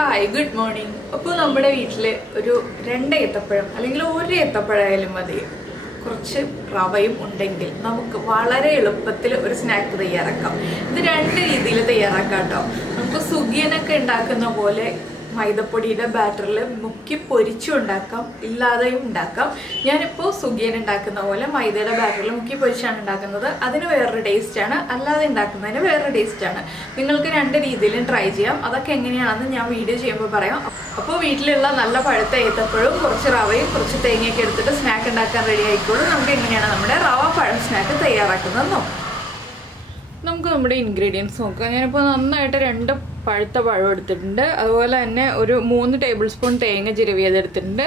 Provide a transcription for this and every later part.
Hi, good morning. അപ്പോൾ നമ്മുടെ വീട്ടിൽ ഒരു രണ്ട് ഏത്തപ്പഴം അല്ലെങ്കിൽ ഒരു ഏത്തപ്പഴമായാലും മതി. കുറച്ച് റവയും ഉണ്ടെങ്കിൽ നമുക്ക് വളരെ എളുപ്പത്തിൽ ഒരു സ്നാക്ക് തയ്യാറാക്കാം. ഇത് രണ്ട് രീതിയിൽ തയ്യാറാക്കാം ട്ടോ. നമുക്ക് സുഗിയനൊക്കെ ഉണ്ടാക്കുന്ന പോലെ മൈദപ്പൊടിയുടെ ബാറ്ററിൽ മുക്കി പൊരിച്ചു ഉണ്ടാക്കാം, ഇല്ലാതെയും ഉണ്ടാക്കാം. ഞാനിപ്പോൾ സുഗിയൻ ഉണ്ടാക്കുന്ന പോലെ മൈദയുടെ ബാറ്ററിൽ മുക്കി പൊരിച്ചാണ് ഉണ്ടാക്കുന്നത്. അതിന് വേറൊരു ടേസ്റ്റാണ്, അല്ലാതെ ഉണ്ടാക്കുന്നതിന് വേറൊരു ടേസ്റ്റാണ്. നിങ്ങൾക്ക് രണ്ട് രീതിയിലും ട്രൈ ചെയ്യാം. അതൊക്കെ എങ്ങനെയാണെന്ന് ഞാൻ വീഡിയോ ചെയ്യുമ്പോൾ പറയാം. അപ്പോൾ വീട്ടിലുള്ള നല്ല പഴുത്ത ഏത്തപ്പഴവും കുറച്ച് റവയും കുറച്ച് തേങ്ങയൊക്കെ എടുത്തിട്ട് സ്നാക്ക് ഉണ്ടാക്കാൻ റെഡി ആയിക്കോളും. നമുക്ക് എങ്ങനെയാണ് നമ്മുടെ റവ പഴം സ്നാക്ക് തയ്യാറാക്കുന്നത് നോക്കാം. നമുക്ക് നമ്മുടെ ഇൻഗ്രീഡിയൻസ് നോക്കാം. ഞാനിപ്പോൾ നന്നായിട്ട് രണ്ട് പഴുത്ത പഴം എടുത്തിട്ടുണ്ട്. അതുപോലെ തന്നെ ഒരു 3 ടേബിൾ സ്പൂൺ തേങ്ങ ചിരവിയതെടുത്തിട്ടുണ്ട്.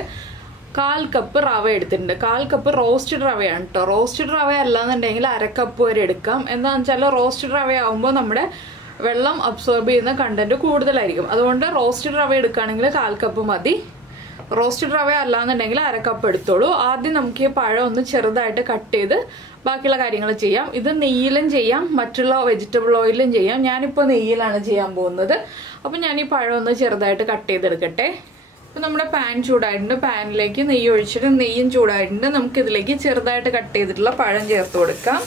1/4 കപ്പ് റവ എടുത്തിട്ടുണ്ട്. 1/4 കപ്പ് റോസ്റ്റഡ് റവയാണ് കേട്ടോ. റോസ്റ്റഡ് റവ അല്ലാന്നുണ്ടെങ്കിൽ 1/2 കപ്പ് വരെ എടുക്കാം. എന്താണെന്ന് വെച്ചാൽ റോസ്റ്റഡ് റവ ആകുമ്പോൾ നമ്മുടെ വെള്ളം അബ്സോർബ് ചെയ്യുന്ന കണ്ടന്റ് കൂടുതലായിരിക്കും. അതുകൊണ്ട് റോസ്റ്റഡ് റവ എടുക്കുകയാണെങ്കിൽ 1/4 കപ്പ് മതി. റോസ്റ്റഡ് റവ അല്ലാന്നുണ്ടെങ്കിൽ 1/2 കപ്പ് എടുത്തോളൂ. ആദ്യം നമുക്ക് ഈ പഴം ഒന്ന് ചെറുതായിട്ട് കട്ട് ചെയ്ത് ബാക്കിയുള്ള കാര്യങ്ങൾ ചെയ്യാം. ഇത് നെയ്യിലും ചെയ്യാം, മറ്റുള്ള വെജിറ്റബിൾ ഓയിലും ചെയ്യാം. ഞാനിപ്പോൾ നെയ്യിലാണ് ചെയ്യാൻ പോകുന്നത്. അപ്പം ഞാൻ ഈ പഴം ഒന്ന് ചെറുതായിട്ട് കട്ട് ചെയ്തെടുക്കട്ടെ. അപ്പം നമ്മുടെ പാൻ ചൂടായിട്ടുണ്ട്. പാനിലേക്ക് നെയ്യ് ഒഴിച്ചിട്ട് നെയ്യും ചൂടായിട്ടുണ്ട്. നമുക്കിതിലേക്ക് ചെറുതായിട്ട് കട്ട് ചെയ്തിട്ടുള്ള പഴം ചേർത്ത് കൊടുക്കാം.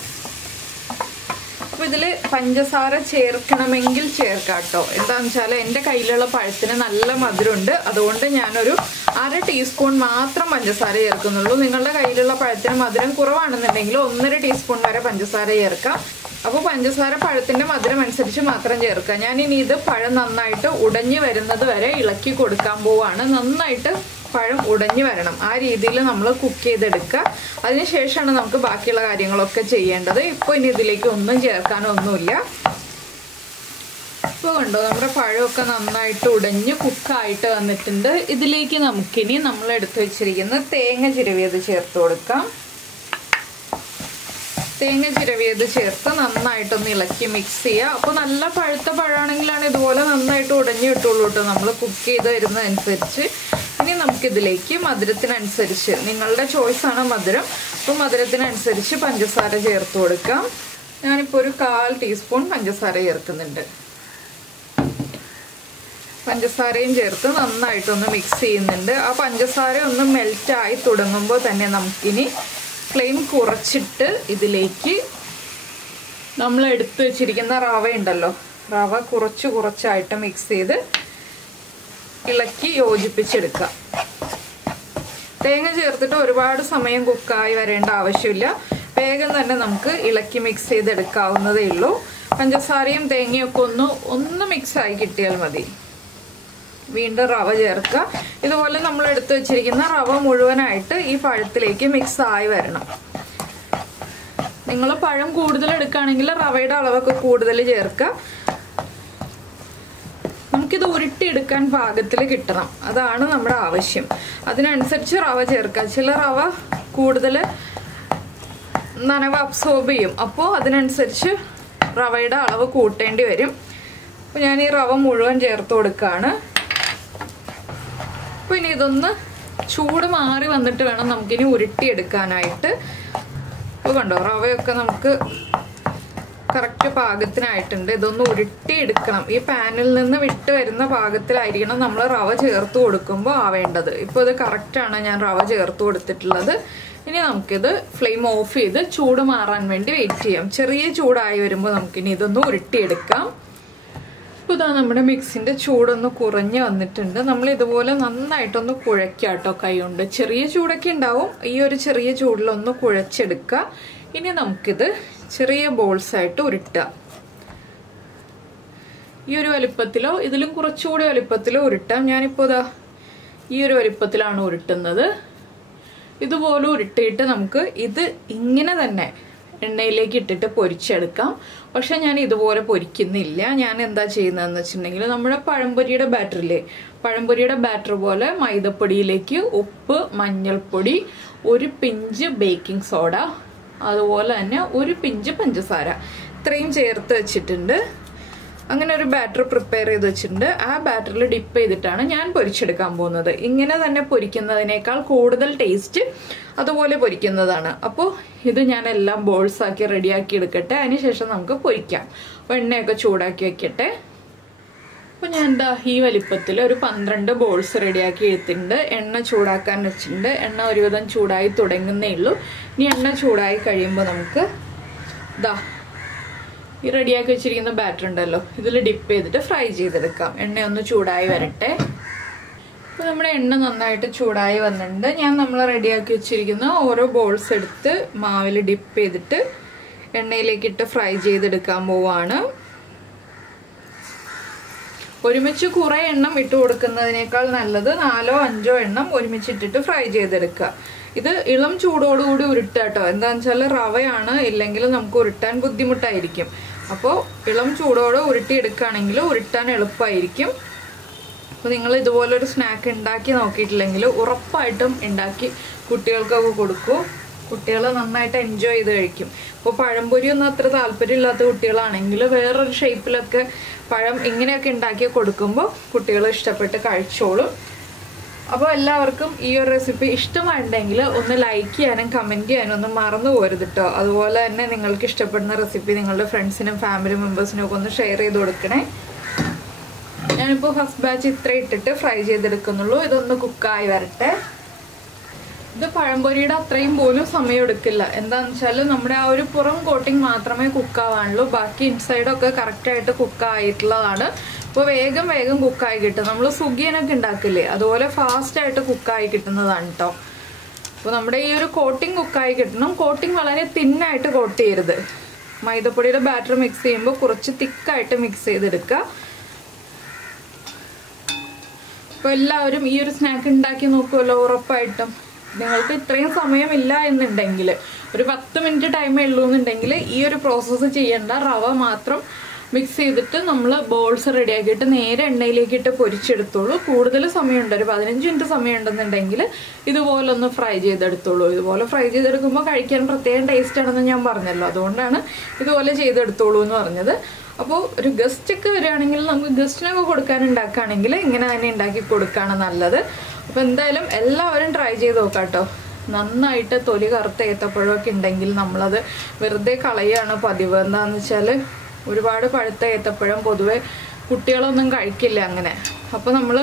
അപ്പോൾ ഇതിൽ പഞ്ചസാര ചേർക്കണമെങ്കിൽ ചേർക്കാം കേട്ടോ. എന്താണെന്ന് വെച്ചാൽ എൻ്റെ കയ്യിലുള്ള പഴത്തിന് നല്ല മധുരമുണ്ട്. അതുകൊണ്ട് ഞാനൊരു 1/2 ടീസ്പൂൺ മാത്രം പഞ്ചസാര ചേർക്കുന്നുള്ളൂ. നിങ്ങളുടെ കയ്യിലുള്ള പഴത്തിന് മധുരം കുറവാണെന്നുണ്ടെങ്കിൽ 1/2 ടീസ്പൂൺ വരെ പഞ്ചസാര ചേർക്കാം. അപ്പോൾ പഞ്ചസാര പഴത്തിൻ്റെ മധുരം അനുസരിച്ച് മാത്രം ചേർക്കാം. ഞാനിനി ഇത് പഴം നന്നായിട്ട് ഉടഞ്ഞു വരുന്നത് വരെ ഇളക്കി കൊടുക്കാൻ പോവാണ്. നന്നായിട്ട് പഴം ഉടഞ്ഞു വരണം. ആ രീതിയിൽ നമ്മൾ കുക്ക് ചെയ്തെടുക്കുക. അതിനുശേഷമാണ് നമുക്ക് ബാക്കിയുള്ള കാര്യങ്ങളൊക്കെ ചെയ്യേണ്ടത്. ഇപ്പോൾ ഇനി ഇതിലേക്ക് ഒന്നും ചേർക്കാനൊന്നുമില്ല. ഇപ്പോൾ കണ്ടോ, നമ്മുടെ പഴമൊക്കെ നന്നായിട്ട് ഉടഞ്ഞ് കുക്കായിട്ട് വന്നിട്ടുണ്ട്. ഇതിലേക്ക് നമുക്കിനി നമ്മൾ എടുത്തു വെച്ചിരിക്കുന്ന തേങ്ങ ചിരവിയത് ചേർത്ത് കൊടുക്കാം. തേങ്ങ ചിരവിയത് ചേർത്ത് നന്നായിട്ടൊന്ന് ഇളക്കി മിക്സ് ചെയ്യുക. അപ്പോൾ നല്ല പഴുത്ത പഴമാണെങ്കിലാണ് ഇതുപോലെ നന്നായിട്ട് ഉടഞ്ഞു കിട്ടുള്ളൂ കേട്ടോ, നമ്മൾ കുക്ക് ചെയ്ത് വരുന്നതനുസരിച്ച്. ഇനി നമുക്കിതിലേക്ക് മധുരത്തിനനുസരിച്ച്, നിങ്ങളുടെ ചോയ്സാണ് മധുരം, അപ്പോൾ മധുരത്തിനനുസരിച്ച് പഞ്ചസാര ചേർത്ത് കൊടുക്കാം. ഞാനിപ്പോൾ ഒരു 1/4 ടീസ്പൂൺ പഞ്ചസാര ചേർക്കുന്നുണ്ട്. പഞ്ചസാരയും ചേർത്ത് നന്നായിട്ടൊന്ന് മിക്സ് ചെയ്യുന്നുണ്ട്. ആ പഞ്ചസാര ഒന്ന് മെൽറ്റായി തുടങ്ങുമ്പോൾ തന്നെ നമുക്കിനി ഫ്ലെയിം കുറച്ചിട്ട് ഇതിലേക്ക് നമ്മൾ എടുത്തു വെച്ചിരിക്കുന്ന റവ ഉണ്ടല്ലോ, റവ കുറച്ചായിട്ട് മിക്സ് ചെയ്ത് ഇളക്കി യോജിപ്പിച്ചെടുക്കുക. തേങ്ങ ചേർത്തിട്ട് ഒരുപാട് സമയം കുക്കായി വരേണ്ട ആവശ്യമില്ല. വേഗം തന്നെ നമുക്ക് ഇളക്കി മിക്സ് ചെയ്തെടുക്കാവുന്നതേ ഉള്ളൂ. പഞ്ചസാരയും തേങ്ങയൊക്കെ ഒന്ന് മിക്സായി കിട്ടിയാൽ മതി. വീണ്ടും റവ ചേർക്കുക. ഇതുപോലെ നമ്മൾ എടുത്തു വെച്ചിരിക്കുന്ന റവ മുഴുവനായിട്ട് ഈ പഴത്തിലേക്ക് മിക്സ് ആയി വരണം. നിങ്ങൾ പഴം കൂടുതൽ എടുക്കുകയാണെങ്കിൽ റവയുടെ അളവൊക്കെ കൂടുതൽ ചേർക്കുക. നമുക്കിത് ഉരുട്ടിയെടുക്കാൻ പാകത്തിൽ കിട്ടണം, അതാണ് നമ്മുടെ ആവശ്യം. അതിനനുസരിച്ച് റവ ചേർക്കുക. ചില റവ കൂടുതൽ നനവ് അബ്സോർബ് ചെയ്യും, അപ്പോൾ അതിനനുസരിച്ച് റവയുടെ അളവ് കൂട്ടേണ്ടി വരും. അപ്പോൾ ഞാൻ ഈ റവ മുഴുവൻ ചേർത്ത് കൊടുക്കുകയാണ്. അപ്പോൾ ഇനി ഇതൊന്ന് ചൂട് മാറി വന്നിട്ട് വേണം നമുക്കിനി ഉരുട്ടിയെടുക്കാനായിട്ട്. അപ്പോൾ കണ്ടോ, റവയൊക്കെ നമുക്ക് കറക്റ്റ് പാകത്തിനായിട്ടുണ്ട്. ഇതൊന്ന് ഉരുട്ടിയെടുക്കണം. ഈ പാനിൽ നിന്ന് വിട്ട് വരുന്ന പാകത്തിലായിരിക്കണം നമ്മൾ റവ ചേർത്ത് കൊടുക്കുമ്പോൾ ആവേണ്ടത്. ഇപ്പോൾ ഇത് കറക്റ്റാണ് ഞാൻ റവ ചേർത്ത് കൊടുത്തിട്ടുള്ളത്. ഇനി നമുക്കിത് ഫ്ലെയിം ഓഫ് ചെയ്ത് ചൂട് മാറാൻ വേണ്ടി വെയിറ്റ് ചെയ്യാം. ചെറിയ ചൂടായി വരുമ്പോൾ നമുക്കിനി ഇതൊന്ന് ഉരുട്ടിയെടുക്കാം. ഇപ്പോൾ ഇതാ നമ്മുടെ മിക്സിൻ്റെ ചൂടൊന്ന് കുറഞ്ഞ് വന്നിട്ടുണ്ട്. നമ്മൾ ഇതുപോലെ നന്നായിട്ടൊന്ന് കുഴയ്ക്കുക കേട്ടോ കൈ കൊണ്ട്. ചെറിയ ചൂടൊക്കെ ഉണ്ടാവും. ഈ ഒരു ചെറിയ ചൂടിലൊന്ന് കുഴച്ചെടുക്കുക. ഇനി നമുക്കിത് ചെറിയ ബോൾസ് ആയിട്ട് ഉരുട്ടുക. ഈ ഒരു വലിപ്പത്തിലോ ഇതിലും കുറച്ചുകൂടി വലിപ്പത്തിലോ ഉരുട്ടാം. ഞാനിപ്പോൾ ഇതാ ഈ ഒരു വലിപ്പത്തിലാണ് ഉരുട്ടുന്നത്. ഇതുപോലെ ഉരുട്ടിയിട്ട് നമുക്ക് ഇത് ഇങ്ങനെ തന്നെ എണ്ണയിലേക്ക് ഇട്ടിട്ട് പൊരിച്ചെടുക്കാം. പക്ഷെ ഞാൻ ഇതുപോലെ പൊരിക്കുന്നില്ല. ഞാൻ എന്താ ചെയ്യുന്നതെന്ന് വെച്ചിട്ടുണ്ടെങ്കിൽ നമ്മുടെ പഴംപൊരിയുടെ ബാറ്ററില്ലേ, പഴംപൊരിയുടെ ബാറ്റർ പോലെ മൈദപ്പൊടിയിലേക്ക് ഉപ്പ്, മഞ്ഞൾപ്പൊടി, ഒരു പിഞ്ച് ബേക്കിംഗ് സോഡ, അതുപോലെ തന്നെ ഒരു പിഞ്ച് പഞ്ചസാര, ഇത്രയും ചേർത്ത് വെച്ചിട്ടുണ്ട്. അങ്ങനെ ഒരു ബാറ്റർ പ്രിപ്പയർ ചെയ്ത് വെച്ചിട്ടുണ്ട്. ആ ബാറ്ററിൽ ഡിപ്പ് ചെയ്തിട്ടാണ് ഞാൻ പൊരിച്ചെടുക്കാൻ പോകുന്നത്. ഇങ്ങനെ തന്നെ പൊരിക്കുന്നതിനേക്കാൾ കൂടുതൽ ടേസ്റ്റ് അതുപോലെ പൊരിക്കുന്നതാണ്. അപ്പോൾ ഇത് ഞാൻ എല്ലാം ബോൾസ് ആക്കി റെഡിയാക്കി എടുക്കട്ടെ. അതിനുശേഷം നമുക്ക് പൊരിക്കാം. അപ്പോൾ എണ്ണയൊക്കെ ചൂടാക്കി വെക്കട്ടെ. അപ്പോൾ ഞാൻ എന്താ ഈ വലിപ്പത്തിൽ ഒരു 12 ബോൾസ് റെഡിയാക്കി എടുത്തിട്ടുണ്ട്. എണ്ണ ചൂടാക്കാൻ വെച്ചിട്ടുണ്ട്. എണ്ണ ഒരുവിധം ചൂടായി തുടങ്ങുന്നേ ഉള്ളൂ. ഇനി എണ്ണ ചൂടായി കഴിയുമ്പോൾ നമുക്ക് ഇതാ ഈ റെഡിയാക്കി വെച്ചിരിക്കുന്ന ബാറ്റർ ഉണ്ടല്ലോ, ഇതിൽ ഡിപ്പ് ചെയ്തിട്ട് ഫ്രൈ ചെയ്തെടുക്കാം. എണ്ണ ഒന്ന് ചൂടായി വരട്ടെ. അപ്പോൾ നമ്മുടെ എണ്ണ നന്നായിട്ട് ചൂടായി വന്നിട്ടുണ്ട്. ഞാൻ നമ്മൾ റെഡിയാക്കി വെച്ചിരിക്കുന്ന ഓരോ ബോൾസ് എടുത്ത് മാവിൽ ഡിപ്പ് ചെയ്തിട്ട് എണ്ണയിലേക്കിട്ട് ഫ്രൈ ചെയ്തെടുക്കാൻ പോവാണ്. ഒരുമിച്ച് കുറേ എണ്ണം ഇട്ട് കൊടുക്കുന്നതിനേക്കാൾ നല്ലത് 4 or 5 എണ്ണം ഒരുമിച്ചിട്ടിട്ട് ഫ്രൈ ചെയ്തെടുക്കുക. ഇത് ഇളം ചൂടോടുകൂടി ഉരുട്ടുക കേട്ടോ. എന്താണെന്ന് വെച്ചാൽ റവയാണ്, ഇല്ലെങ്കിൽ നമുക്ക് ഉരുട്ടാൻ ബുദ്ധിമുട്ടായിരിക്കും. അപ്പോൾ ഇളം ചൂടോടെ ഉരുട്ടിയെടുക്കുകയാണെങ്കിൽ ഉരുട്ടാൻ എളുപ്പമായിരിക്കും. അപ്പോൾ നിങ്ങൾ ഇതുപോലൊരു സ്നാക്ക് ഉണ്ടാക്കി നോക്കിയിട്ടില്ലെങ്കിൽ ഉറപ്പായിട്ടും ഉണ്ടാക്കി കുട്ടികൾക്കൊക്കെ കൊടുക്കൂ. കുട്ടികൾ നന്നായിട്ട് എൻജോയ് ചെയ്ത് കഴിക്കും. ഇപ്പോൾ പഴംപൊരിയൊന്നും അത്ര താല്പര്യമില്ലാത്ത കുട്ടികളാണെങ്കിൽ വേറൊരു ഷേപ്പിലൊക്കെ പഴം ഇങ്ങനെയൊക്കെ ഉണ്ടാക്കി കൊടുക്കുമ്പോൾ കുട്ടികൾ ഇഷ്ടപ്പെട്ട് കഴിച്ചോളും. അപ്പോൾ എല്ലാവർക്കും ഈ ഒരു റെസിപ്പി ഇഷ്ടമായിട്ടുണ്ടെങ്കിൽ ഒന്ന് ലൈക്ക് ചെയ്യാനും കമൻറ്റ് ചെയ്യാനും ഒന്നും മറന്നു പോരുത് കേട്ടോ. അതുപോലെ തന്നെ നിങ്ങൾക്ക് ഇഷ്ടപ്പെടുന്ന റെസിപ്പി നിങ്ങളുടെ ഫ്രണ്ട്സിനും ഫാമിലി മെമ്പേഴ്സിനും ഒക്കെ ഒന്ന് ഷെയർ ചെയ്ത് കൊടുക്കണേ. ഞാനിപ്പോൾ ഫസ്റ്റ് ബാച്ച് ഇത്ര ഇട്ടിട്ട് ഫ്രൈ ചെയ്തെടുക്കുന്നുള്ളൂ. ഇതൊന്ന് കുക്കായി വരട്ടെ. ഇത് പഴംപൊരിയുടെ അത്രയും പോലും സമയം എടുക്കില്ല. എന്താണെന്ന് വെച്ചാൽ നമ്മുടെ ആ ഒരു പുറം കോട്ടിങ് മാത്രമേ കുക്കാവാനുള്ളൂ. ബാക്കി ഇൻസൈഡൊക്കെ കറക്റ്റായിട്ട് കുക്കായിട്ടുള്ളതാണ്. അപ്പോൾ വേഗം വേഗം കുക്കായി കിട്ടും. നമ്മൾ സുഗിയനൊക്കെ ഉണ്ടാക്കില്ലേ, അതുപോലെ ഫാസ്റ്റായിട്ട് കുക്കായി കിട്ടുന്നതാണ് കേട്ടോ. അപ്പോൾ നമ്മുടെ ഈ ഒരു കോട്ടിങ് കുക്കായി കിട്ടണം. കോട്ടിങ് വളരെ തിന്നായിട്ട് കോട്ട് ചെയ്യരുത്. മൈദപ്പൊടിയുടെ ബാറ്റർ മിക്സ് ചെയ്യുമ്പോൾ കുറച്ച് തിക്കായിട്ട് മിക്സ് ചെയ്തെടുക്കുക. അപ്പോൾ എല്ലാവരും ഈ ഒരു സ്നാക്ക് ഉണ്ടാക്കി നോക്കുമല്ലോ ഉറപ്പായിട്ടും. നിങ്ങൾക്ക് ഇത്രയും സമയമില്ല എന്നുണ്ടെങ്കിൽ, ഒരു 10 മിനിറ്റ് ടൈമേ ഉള്ളൂ എന്നുണ്ടെങ്കിൽ ഈ ഒരു പ്രോസസ്സ് ചെയ്യേണ്ട. റവ മാത്രം മിക്സ് ചെയ്തിട്ട് നമ്മൾ ബോൾസ് റെഡിയാക്കിയിട്ട് നേരെ എണ്ണയിലേക്കിട്ട് പൊരിച്ചെടുത്തോളൂ. കൂടുതൽ സമയമുണ്ട്, ഒരു 15 മിനിറ്റ് സമയമുണ്ടെന്നുണ്ടെങ്കിൽ ഇതുപോലെ ഒന്ന് ഫ്രൈ ചെയ്തെടുത്തോളൂ. ഇതുപോലെ ഫ്രൈ ചെയ്തെടുക്കുമ്പോൾ കഴിക്കാൻ പ്രത്യേകം ടേസ്റ്റ് ആണെന്ന് ഞാൻ പറഞ്ഞല്ലോ, അതുകൊണ്ടാണ് ഇതുപോലെ ചെയ്തെടുത്തോളൂ എന്ന് പറഞ്ഞത്. അപ്പോൾ ഒരു ഗസ്റ്റൊക്കെ വരികയാണെങ്കിൽ, നമുക്ക് ഗസ്റ്റിനൊക്കെ കൊടുക്കാൻ ഉണ്ടാക്കുകയാണെങ്കിൽ ഇങ്ങനെ തന്നെ ഉണ്ടാക്കി കൊടുക്കുകയാണ് നല്ലത്. അപ്പോൾ എന്തായാലും എല്ലാവരും ട്രൈ ചെയ്ത് നോക്കാം കേട്ടോ. നന്നായിട്ട് തൊലി കറുത്ത ഏത്തപ്പഴമൊക്കെ ഉണ്ടെങ്കിൽ നമ്മളത് വെറുതെ കളയുകയാണ് പതിവ്. എന്താണെന്ന് വെച്ചാൽ ഒരുപാട് പഴുത്ത ഏത്തപ്പഴം പൊതുവെ കുട്ടികളൊന്നും കഴിക്കില്ല അങ്ങനെ. അപ്പോൾ നമ്മൾ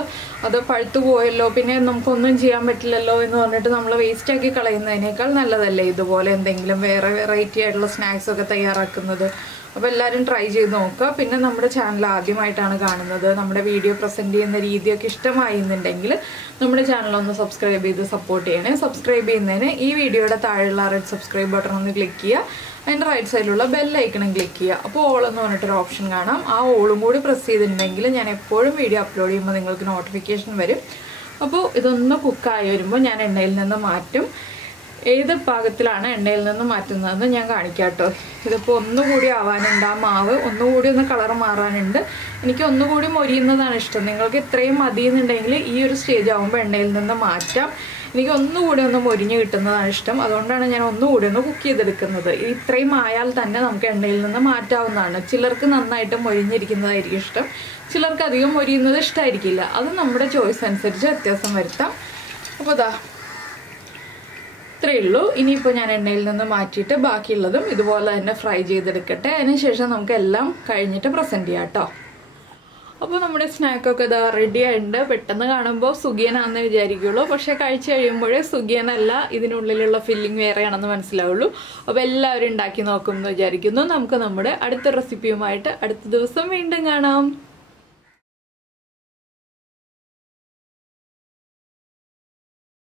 അത് പഴുത്തു പോയല്ലോ, പിന്നെ നമുക്കൊന്നും ചെയ്യാൻ പറ്റില്ലല്ലോ എന്ന് പറഞ്ഞിട്ട് നമ്മൾ വേസ്റ്റാക്കി കളയുന്നതിനേക്കാൾ നല്ലതല്ലേ ഇതുപോലെ എന്തെങ്കിലും വേറെ വെറൈറ്റി ആയിട്ടുള്ള സ്നാക്സൊക്കെ തയ്യാറാക്കുന്നത്. അപ്പോൾ എല്ലാവരും ട്രൈ ചെയ്ത് നോക്കുക. പിന്നെ നമ്മുടെ ചാനൽ ആദ്യമായിട്ടാണ് കാണുന്നത്, നമ്മുടെ വീഡിയോ പ്രസൻറ്റ് ചെയ്യുന്ന രീതിയൊക്കെ ഇഷ്ടമായി എന്നുണ്ടെങ്കിൽ നമ്മുടെ ചാനലൊന്ന് സബ്സ്ക്രൈബ് ചെയ്ത് സപ്പോർട്ട് ചെയ്യണേ. സബ്സ്ക്രൈബ് ചെയ്യുന്നതിന് ഈ വീഡിയോയുടെ താഴെയുള്ള റെഡ് സബ്സ്ക്രൈബ് ബട്ടൺ ഒന്ന് ക്ലിക്ക് ചെയ്യുക. അതിൻ്റെ റൈറ്റ് സൈഡിലുള്ള ബെല്ലൈക്കണം ക്ലിക്ക് ചെയ്യുക. അപ്പോൾ ഓൾ എന്ന് പറഞ്ഞിട്ടൊരു ഓപ്ഷൻ കാണാം. ആ ഓളും കൂടി പ്രസ് ചെയ്തിട്ടുണ്ടെങ്കിൽ ഞാൻ എപ്പോഴും വീഡിയോ അപ്ലോഡ് ചെയ്യുമ്പോൾ നിങ്ങൾക്ക് നോട്ടിഫിക്കേഷൻ വരും. അപ്പോൾ ഇതൊന്ന് കുക്കായി വരുമ്പോൾ ഞാൻ എണ്ണയിൽ നിന്ന് മാറ്റും. ഏത് പാകത്തിലാണ് എണ്ണയിൽ നിന്ന് മാറ്റുന്നതെന്ന് ഞാൻ കാണിക്കാം കേട്ടോ. ഇതിപ്പോൾ ഒന്നുകൂടി ആവാനുണ്ട്, ആ മാവ് ഒന്നുകൂടി ഒന്ന് കളർ മാറാനുണ്ട്. എനിക്ക് ഒന്നുകൂടി മൊരിയുന്നതാണ് ഇഷ്ടം. നിങ്ങൾക്ക് ഇത്രയും മതിയെന്നുണ്ടെങ്കിൽ ഈ ഒരു സ്റ്റേജ് ആകുമ്പോൾ എണ്ണയിൽ നിന്ന് മാറ്റാം. എനിക്ക് ഒന്നുകൂടി ഒന്ന് മൊരിഞ്ഞ് കിട്ടുന്നതാണ് ഇഷ്ടം. അതുകൊണ്ടാണ് ഞാൻ ഒന്നുകൂടി ഒന്ന് കുക്ക് ചെയ്തെടുക്കുന്നത്. ഇത്രയും ആയാൽ തന്നെ നമുക്ക് എണ്ണയിൽ നിന്ന് മാറ്റാവുന്നതാണ്. ചിലർക്ക് നന്നായിട്ട് മൊരിഞ്ഞിരിക്കുന്നതായിരിക്കും ഇഷ്ടം, ചിലർക്ക് അധികം മൊരിയുന്നത് ഇഷ്ടമായിരിക്കില്ല. അത് നമ്മുടെ ചോയ്സ് അനുസരിച്ച് വ്യത്യാസം വരുത്താം. അപ്പോൾ ഇതാ ഇത്രയേ ഉള്ളൂ. ഇനിയിപ്പോൾ ഞാൻ എണ്ണയിൽ നിന്ന് മാറ്റിയിട്ട് ബാക്കിയുള്ളതും ഇതുപോലെ തന്നെ ഫ്രൈ ചെയ്തെടുക്കട്ടെ. അതിനുശേഷം നമുക്ക് എല്ലാം കഴിഞ്ഞിട്ട് പ്രസൻറ്റ് ചെയ്യാം കേട്ടോ. അപ്പോൾ നമ്മുടെ സ്നാക്കൊക്കെ ഇതാ റെഡി ആയിട്ടുണ്ട്. പെട്ടെന്ന് കാണുമ്പോൾ സുഗിയനാണെന്ന് വിചാരിക്കുള്ളൂ, പക്ഷേ കഴിച്ച് കഴിയുമ്പോഴേ സുഗിയനല്ല, ഇതിനുള്ളിലുള്ള ഫില്ലിംഗ് വേറെയാണെന്ന് മനസ്സിലാവുള്ളൂ. അപ്പോൾ എല്ലാവരും ഉണ്ടാക്കി നോക്കുമെന്ന് വിചാരിക്കുന്നു. നമുക്ക് നമ്മുടെ അടുത്ത റെസിപ്പിയുമായിട്ട് അടുത്ത ദിവസം വീണ്ടും കാണാം.